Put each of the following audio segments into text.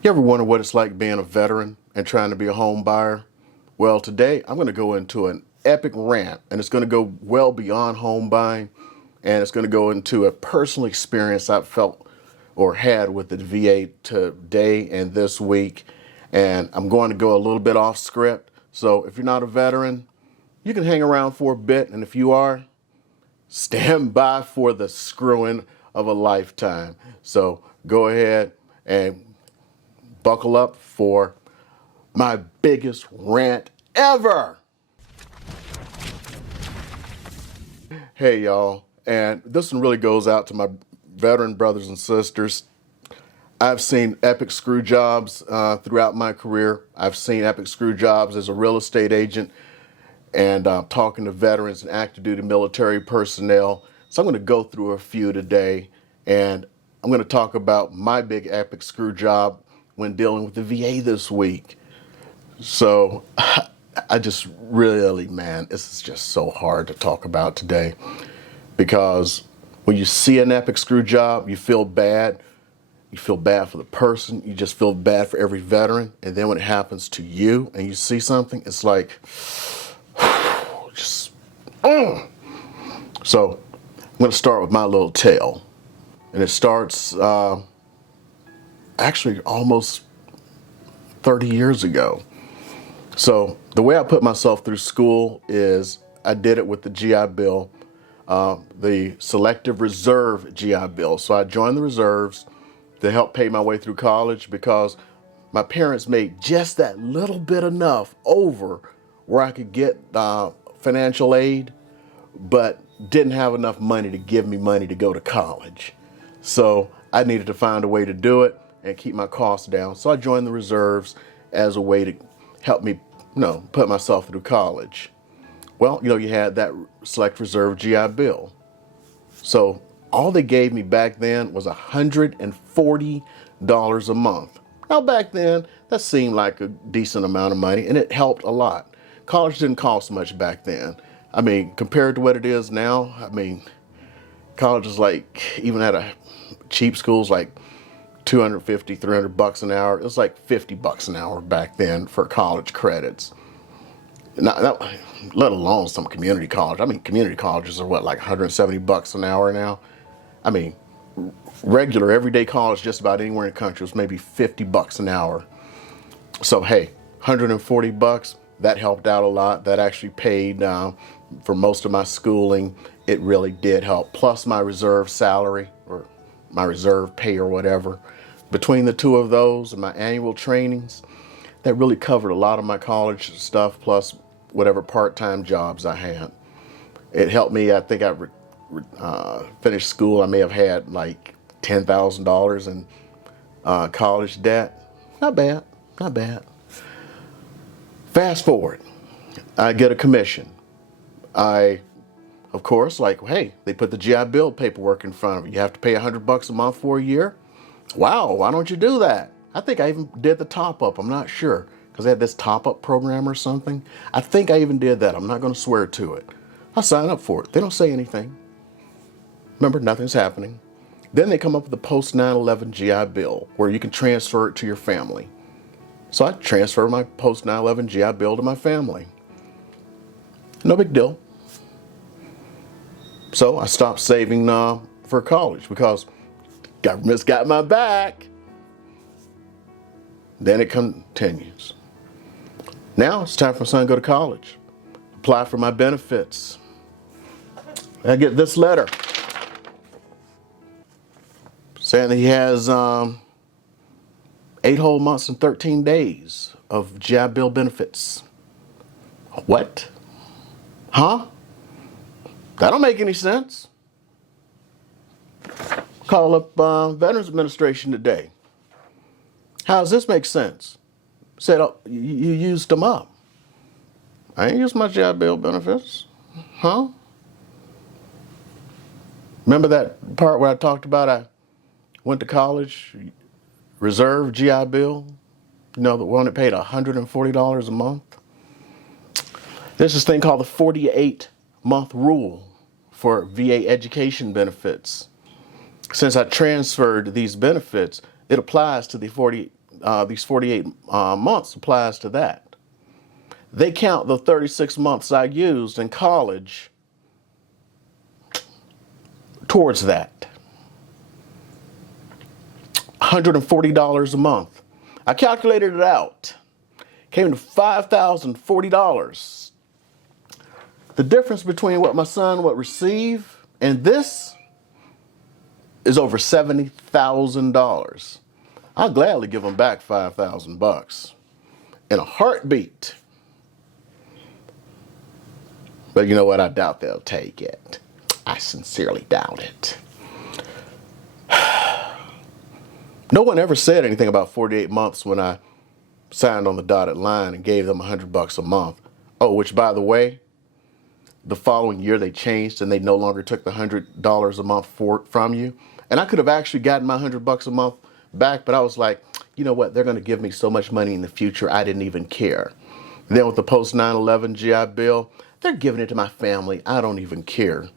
You ever wonder what it's like being a veteran and trying to be a home buyer? Well, today I'm going to go into an epic rant, and it's going to go well beyond home buying, and it's going to go into a personal experience I've felt or had with the VA today and this week. And I'm going to go a little bit off script. So if you're not a veteran, you can hang around for a bit, and if you are, stand by for the screwing of a lifetime. So go ahead and buckle up for my biggest rant ever. Hey, y'all. And this one really goes out to my veteran brothers and sisters. I've seen epic screw jobs throughout my career. I've seen epic screw jobs as a real estate agent and talking to veterans and active duty military personnel. So I'm going to go through a few today, and I'm going to talk about my big epic screw job when dealing with the VA this week. So I just really, man, this is just so hard to talk about today because when you see an epic screw job, you feel bad. You feel bad for the person. You just feel bad for every veteran. And then when it happens to you and you see something, it's like, just, So I'm going to start with my little tale. And it starts actually almost 30 years ago. So the way I put myself through school is I did it with the GI Bill, the Selective Reserve GI Bill. So I joined the reserves to help pay my way through college because my parents made just that little bit enough over where I could get financial aid, but didn't have enough money to give me money to go to college. So I needed to find a way to do it and keep my costs down. So I joined the reserves as a way to help me, put myself through college. Well, you had that Select Reserve GI Bill. So all they gave me back then was $140 a month. Now back then, that seemed like a decent amount of money, and it helped a lot. College didn't cost much back then. I mean, compared to what it is now, college is like, even at a cheap schools, like 250, 300 bucks an hour. It was like 50 bucks an hour back then for college credits. Not, let alone some community college. I mean, community colleges are what, like 170 bucks an hour now? I mean, regular everyday college just about anywhere in the country was maybe 50 bucks an hour. So hey, 140 bucks, that helped out a lot. That actually paid for most of my schooling. It really did help. Plus my reserve salary or my reserve pay or whatever. Between the two of those and my annual trainings, that really covered a lot of my college stuff, plus whatever part-time jobs I had. It helped me. I think I finished school. I may have had like $10,000 in college debt. Not bad, not bad. Fast forward, I get a commission. Of course, hey, they put the GI Bill paperwork in front of you. You have to pay $100 a month for a year. Wow, why don't you do that? I think I even did the top up. I'm not sure because they had this top up program or something. I think I even did that. I'm not going to swear to it. I sign up for it. They don't say anything. Remember, nothing's happening. Then they come up with the post 9/11 GI Bill where you can transfer it to your family. So I transfer my post 9/11 GI Bill to my family. No big deal. So I stopped saving for college because government's got my back. Then it continues. Now it's time for my son to go to college. Apply for my benefits. I get this letter saying that he has 8 whole months and 13 days of GI Bill benefits. What? Huh? That don't make any sense. Call up Veterans Administration today. How does this make sense? Said, oh, you used them up. I ain't used my GI Bill benefits. Huh? Remember that part where I talked about I went to college, reserve GI Bill? The one that paid $140 a month? There's this thing called the 48-month rule for VA education benefits. Since I transferred these benefits, it applies to the these 48 months applies to that. They count the 36 months I used in college towards that. $140 a month. I calculated it out. Came to $5,040. The difference between what my son would receive and this is over $70,000. I'll gladly give him back $5,000 in a heartbeat. But you know what? I doubt they'll take it. I sincerely doubt it. No one ever said anything about 48 months when I signed on the dotted line and gave them $100 a month. Oh, which by the way, the following year they changed and they no longer took the $100 a month from you. And I could have actually gotten my $100 a month back, but I was like, you know what? They're going to give me so much money in the future, I didn't even care. And then with the post 9/11 GI Bill, they're giving it to my family. I don't even care.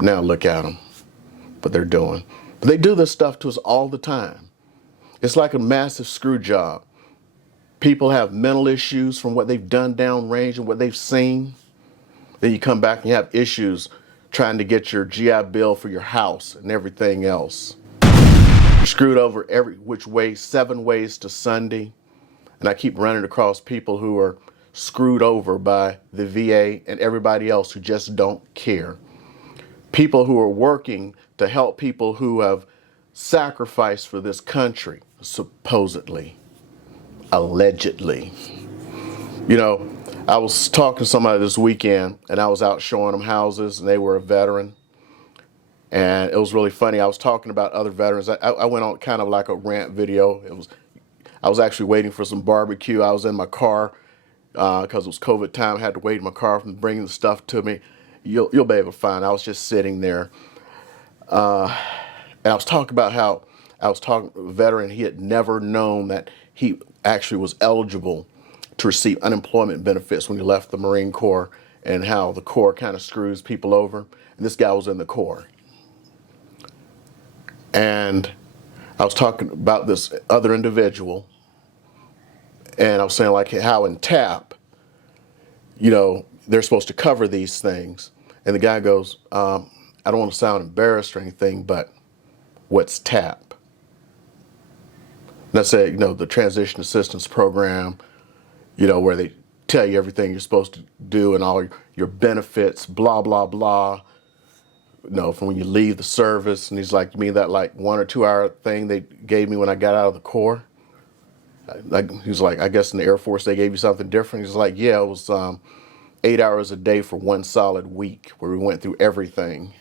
Now look at them, what they're doing. But they do this stuff to us all the time. It's like a massive screw job. People have mental issues from what they've done downrange and what they've seen. Then you come back and you have issues trying to get your GI Bill for your house and everything else. You're screwed over every which way, 7 ways to Sunday. And I keep running across people who are screwed over by the VA and everybody else who just don't care. People who are working to help people who have sacrificed for this country, supposedly, allegedly. You know, I was talking to somebody this weekend and I was out showing them houses and they were a veteran. And it was really funny. I was talking about other veterans. I went on kind of like a rant video. I was actually waiting for some barbecue. I was in my car because it was COVID time. I had to wait in my car from bringing the stuff to me. You'll be able to find. I was just sitting there. And I was talking about how I was talking to a veteran. He had never known that he actually was eligible to receive unemployment benefits when he left the Marine Corps, and how the Corps kind of screws people over. And this guy was in the Corps. And I was talking about this other individual, and I was saying like how in TAP, you know, they're supposed to cover these things. And the guy goes, I don't want to sound embarrassed or anything, but what's TAP? And I said, you know, the Transition Assistance Program, you know, where they tell you everything you're supposed to do and all your benefits, blah, blah, blah. You know, from when you leave the service. And he's like, you mean that like 1 or 2 hour thing they gave me when I got out of the Corps? Like, he was like, I guess in the Air Force they gave you something different. He's like, yeah, it was 8 hours a day for 1 solid week where we went through everything.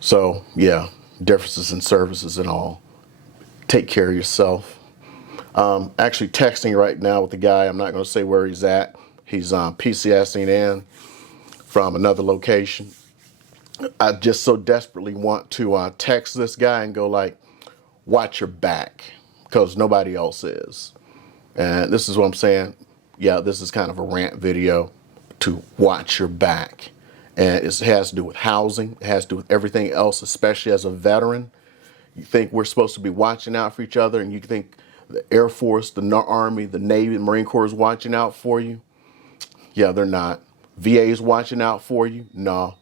So, yeah, differences in services and all. Take care of yourself. Actually texting right now with the guy. I'm not going to say where he's at. He's PCSing in from another location. I just so desperately want to text this guy and go like, watch your back, because nobody else is. And this is what I'm saying. Yeah, this is kind of a rant video to watch your back. And it has to do with housing. It has to do with everything else, especially as a veteran. You think we're supposed to be watching out for each other, and you think the Air Force, the Army, the Navy, the Marine Corps is watching out for you? Yeah, they're not. VA is watching out for you? No.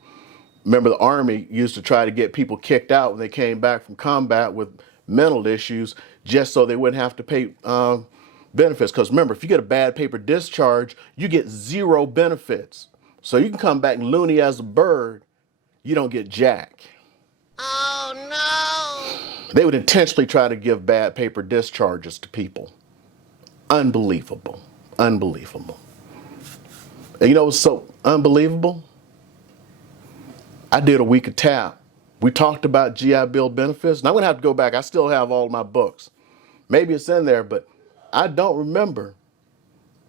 Remember, the Army used to try to get people kicked out when they came back from combat with mental issues, just so they wouldn't have to pay benefits. Because remember, if you get a bad paper discharge, you get 0 benefits. So you can come back loony as a bird, you don't get jack. Oh no! They would intentionally try to give bad paper discharges to people. Unbelievable. Unbelievable. And you know what's so unbelievable? I did a week of TAP. We talked about GI Bill benefits. And I'm going to have to go back. I still have all my books. Maybe it's in there, but I don't remember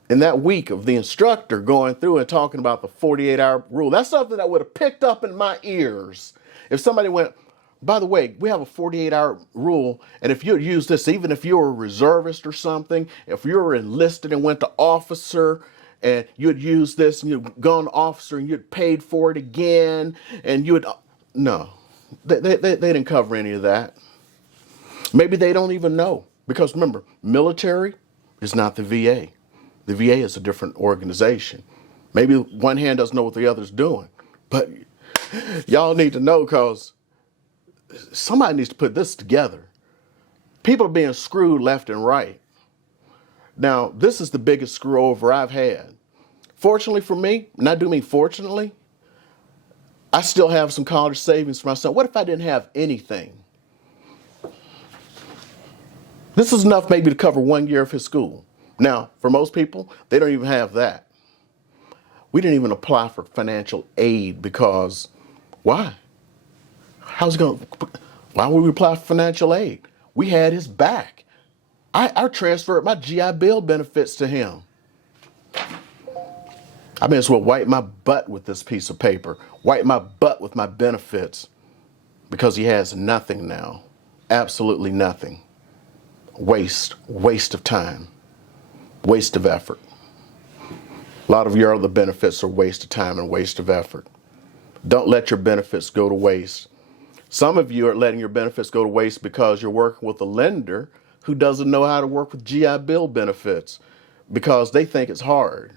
in that week of the instructor going through and talking about the 48-hour rule. That's something that would have picked up in my ears. If somebody went, by the way, we have a 48-hour rule, and if you had used this, even if you were a reservist or something, if you were enlisted and went to officer, and you had used this, and you'd gone to officer, and you'd paid for it again, and you would, no, they didn't cover any of that. Maybe they don't even know. Because remember, military is not the VA. The VA is a different organization. Maybe one hand doesn't know what the other's doing. But y'all need to know because somebody needs to put this together. People are being screwed left and right. Now, this is the biggest screw over I've had. Fortunately for me, and I do mean fortunately, I still have some college savings for my son. What if I didn't have anything? This is enough maybe to cover 1 year of his school. Now, for most people, they don't even have that. We didn't even apply for financial aid because why? Why would we apply for financial aid? We had his back. I transferred my GI Bill benefits to him. I may as well wipe my butt with this piece of paper, wipe my butt with my benefits because he has nothing now. Absolutely nothing. Waste of time, waste of effort. A lot of your other benefits are waste of time and waste of effort. Don't let your benefits go to waste. Some of you are letting your benefits go to waste because you're working with a lender who doesn't know how to work with GI Bill benefits because they think it's hard.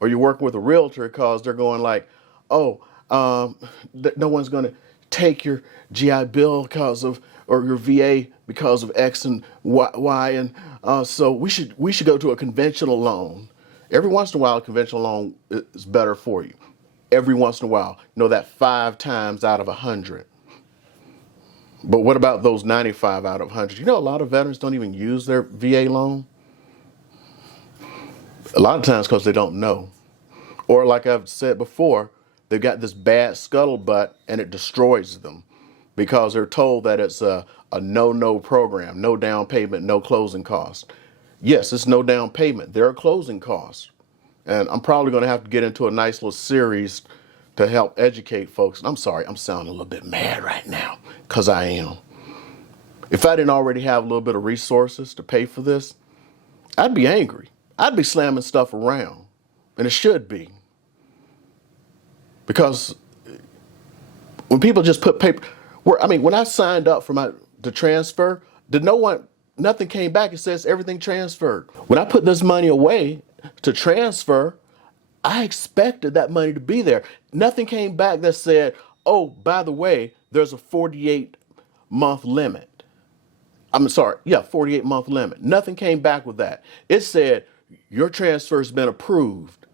Or you're working with a realtor because they're going like, oh, no one's going to take your GI Bill because of, or your VA because of X and Y. And so we should go to a conventional loan. Every once in a while, a conventional loan is better for you. Every once in a while, you know that 5 times out of 100. But what about those 95 out of 100? You know, a lot of veterans don't even use their VA loan. A lot of times because they don't know. Or like I've said before, they've got this bad scuttlebutt and it destroys them because they're told that it's a no program, no down payment, no closing costs. Yes, it's no down payment. There are closing costs. And I'm probably going to have to get into a nice little series to help educate folks. I'm sorry, I'm sounding a little bit mad right now because I am. If I didn't already have a little bit of resources to pay for this, I'd be angry. I'd be slamming stuff around. And it should be. Because when people just put paper, when I signed up for the transfer, nothing came back. It says everything transferred. When I put this money away to transfer, I expected that money to be there. Nothing came back that said, oh, by the way, there's a 48-month limit. 48-month limit. Nothing came back with that. It said, your transfer's been approved.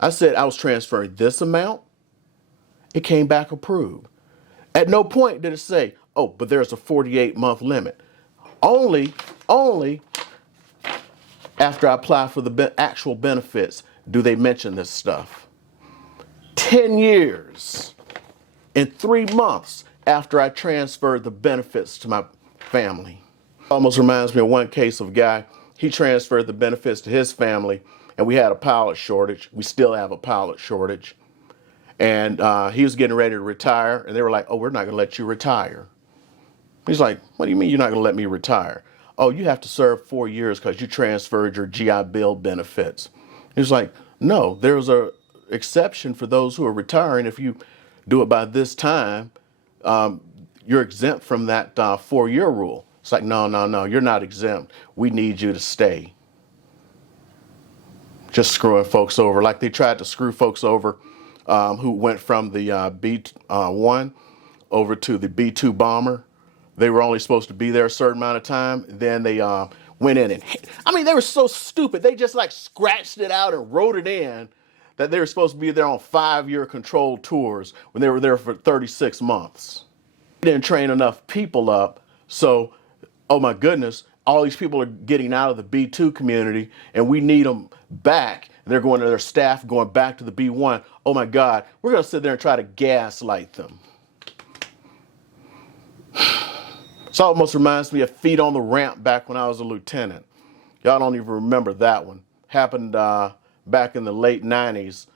I said I was transferring this amount. It came back approved. At no point did it say, oh, but there's a 48-month limit. Only after I apply for the actual benefits do they mention this stuff. 10 years and 3 months after I transferred the benefits to my family. Almost reminds me of one case of a guy, he transferred the benefits to his family and we had a pilot shortage. We still have a pilot shortage. And he was getting ready to retire, and they were like, oh, we're not going to let you retire. He's like, what do you mean you're not going to let me retire? Oh, you have to serve 4 years because you transferred your GI Bill benefits. He's like, no, there's a exception for those who are retiring. If you do it by this time, you're exempt from that 4-year rule. It's like, no, you're not exempt. We need you to stay. Just screwing folks over like they tried to screw folks over who went from the B1 over to the B2 bomber. They were only supposed to be there a certain amount of time. Then they went in and, they were so stupid. They just like scratched it out and wrote it in that they were supposed to be there on 5-year controlled tours when they were there for 36 months. They didn't train enough people up. So, oh my goodness, all these people are getting out of the B2 community and we need them back. They're going to their staff, going back to the B1. Oh my God, we're going to sit there and try to gaslight them. This almost reminds me of Feet on the Ramp back when I was a lieutenant. Y'all don't even remember that one. Happened back in the late 90s.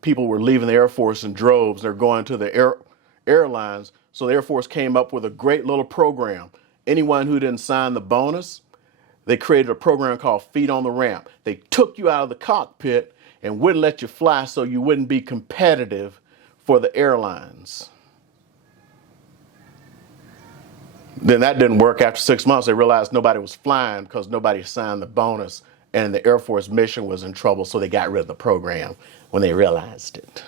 People were leaving the Air Force in droves. They're going to the airlines. So the Air Force came up with a great little program. Anyone who didn't sign the bonus, they created a program called Feet on the Ramp. They took you out of the cockpit and wouldn't let you fly so you wouldn't be competitive for the airlines. Then that didn't work. After 6 months, they realized nobody was flying because nobody signed the bonus, and the Air Force mission was in trouble, so they got rid of the program when they realized it.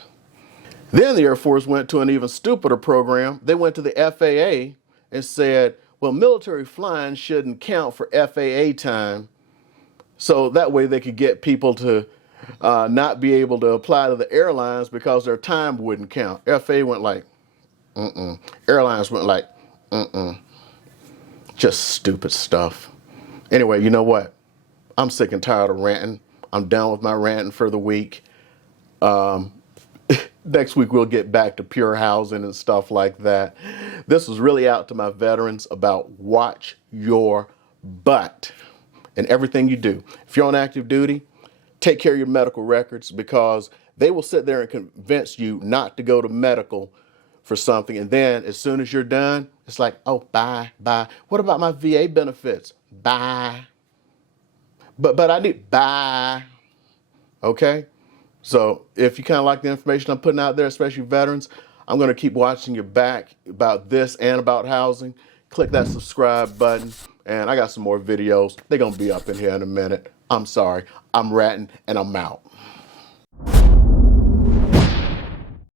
Then the Air Force went to an even stupider program. They went to the FAA and said, well, military flying shouldn't count for FAA time, so that way they could get people to not be able to apply to the airlines because their time wouldn't count. FAA went like, mm-mm. Airlines went like, mm-mm. Just stupid stuff. Anyway, you know what? I'm sick and tired of ranting. I'm done with my ranting for the week. Next week, we'll get back to pure housing and stuff like that. This was really out to my veterans about watch your butt in everything you do. If you're on active duty, take care of your medical records because they will sit there and convince you not to go to medical for something. And then as soon as you're done, it's like, oh, bye, bye. What about my VA benefits? Bye. But I need, bye. Okay? So if you kind of like the information I'm putting out there, especially veterans, I'm going to keep watching your back about this and about housing. Click that subscribe button. And I got some more videos. They're going to be up in here in a minute. I'm sorry. I'm ratting and I'm out.